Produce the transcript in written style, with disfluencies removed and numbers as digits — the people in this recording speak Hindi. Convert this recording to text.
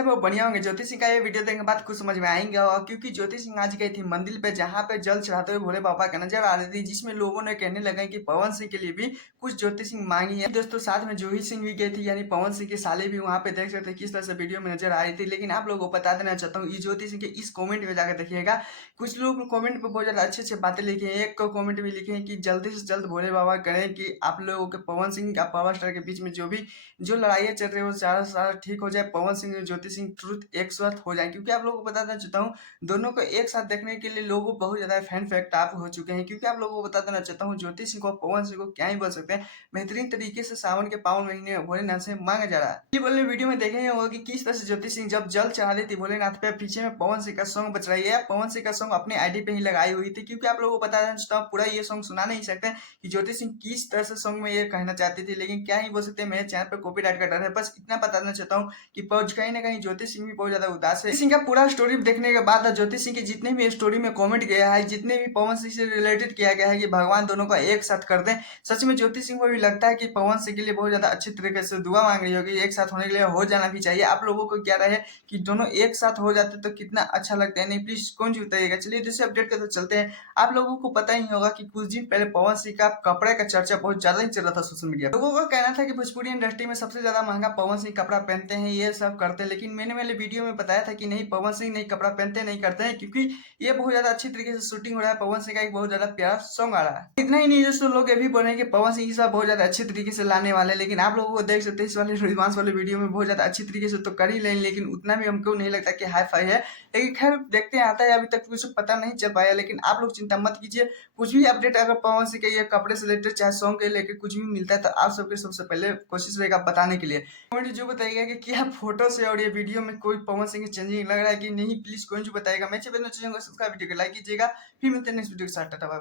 है वो बढ़िया होंगे। ज्योति सिंह का ये वीडियो देखने के बाद कुछ समझ में आएंगे, और क्योंकि ज्योति सिंह आज गई थी मंदिर पे, जहाँ पे जल चढ़ाते हुए भोले बाबा का नजर आ रही थी, जिसमें लोगों ने कहने लगे कि पवन सिंह के लिए भी कुछ ज्योति सिंह मांगी है। दोस्तों साथ में जूही सिंह भी गई थी, यानी पवन सिंह की साली भी वहाँ पे देख सकते किस तरह से वीडियो में नजर आ रही थी। लेकिन आप लोगों को बता देना चाहता हूँ, इस ज्योति सिंह के इस कॉमेंट में जाकर देखिएगा, कुछ लोग कॉमेंट पे बहुत ज्यादा अच्छे अच्छे बातें लिखे हैं। एक कॉमेंट में लिखे हैं कि जल्दी से जल्द भोले बाबा करें कि आप लोगों के पवन सिंह या पावर स्टार के बीच में जो लड़ाइयाँ चल रही है वो सारा सारा ठीक हो जाए, पवन सिंह और ज्योति सिंह ट्रुथ एक साथ हो जाए। क्योंकि आप लोगों को बताना चाहता हूँ, दोनों को एक साथ देखने के लिए लोगों बहुत ज्यादा फैन फैक्ट आप हो चुके हैं। क्योंकि आप लोगों को बता देना चाहता हूँ, ज्योति सिंह को पवन सिंह को क्या ही बोल सकते हैं, बेहतरीन तरीके से सावन के पावन महीने भोलेनाथ से मांगा जा रहा है। ये बोलने वीडियो में देखे होगा कि किस तरह से ज्योति सिंह जब जल चढ़ा रही थी भोलेनाथ पे, पीछे में पवन सिंह का सॉन्ग बज रही है। पवन सिंह का सॉन्ग अपने आईडी पे ही लगाई हुई थी। क्योंकि आप लोगों को बता देना चाहता हूँ, पूरा ये सॉन्ग सुना नहीं सकते कि ज्योति सिंह किस तरह से सॉन्ग में ये कहना चाहती थी, लेकिन क्या ही बोल सकते हैं, मेरे चैनल पे कॉपीराइट का डर है। बस इतना बताना चाहता हूँ कि कहीं ना कहीं ज्योति सिंह भी बहुत ज्यादा उदास है। सिंह का पूरा स्टोरी देखने के बाद ज्योति सिंह के जितने भी स्टोरी में कमेंट गया है, जितने भी पवन सिंह से रिलेटेड किया गया है कि भगवान दोनों का एक साथ कर दें, सच में ज्योति सिंह को भी लगता है कि पवन सिंह के लिए बहुत ज्यादा अच्छी तरीके से दुआ मांग रही होगी, एक साथ होने के लिए हो जाना भी चाहिए। आप लोगों को क्या रहे कि दोनों एक साथ हो जाते तो कितना अच्छा लगता है, नहीं प्लीज कौन जी बताइएगा। चलिए दूसरे अपडेट के साथ चलते हैं। आप लोगों को पता ही होगा कि कुछ दिन पहले पवन सिंह का कपड़े का चर्चा बहुत ज्यादा ही चल रहा था सोशल मीडिया। लोगों का कहना था कि भोजपुरी इंडस्ट्री में सबसे ज्यादा महंगा पवन सिंह कपड़ा पहनते हैं, ये सब करते हैं। लेकिन मैंने मेरे वीडियो में बताया था कि नहीं, पवन सिंह नहीं कपड़ा पहनते नहीं करते हैं, क्योंकि ये बहुत ज्यादा अच्छी तरीके से शूटिंग हो रहा है। पवन सिंह का एक बहुत ज्यादा प्यारा सॉन्ग आ रहा है। इतना ही नहीं, दोस्तों लोग ये भी बोल रहे हैं कि पवन सिंह सब बहुत ज्यादा अच्छी तरीके से लाने वाले हैं। लेकिन आप लोगों को देख सकते हैं इस वाले रोमांस वाले वीडियो में बहुत ज्यादा अच्छी तरीके से तो कर ही लें, लेकिन उतना भी हमको नहीं लगता कि हाई फाई है। लेकिन खैर देखते हैं, आता है। अभी तक कुछ पता नहीं चल पाया, लेकिन आप लोग चिंता मत कीजिए। कुछ भी अपडेट अगर पवन सिंह के ये कपड़े से रिलेटेड चाहे सॉन्ग के लेकर कुछ भी मिलता है, तो आप सबके सबसे पहले कोशिश रहेगा बताने के लिए। कमेंट जो बताइएगा कि क्या फोटो से और ये वीडियो में कोई पवन सिंह चेंजिंग लग रहा है कि नहीं, प्लीज कौन जो बताएगा। मैं सब्सक्राइब वीडियो को लाइक कीजिएगा। फिर मिलते हैं नेक्स्ट वीडियो के साथ। Tata bye bye.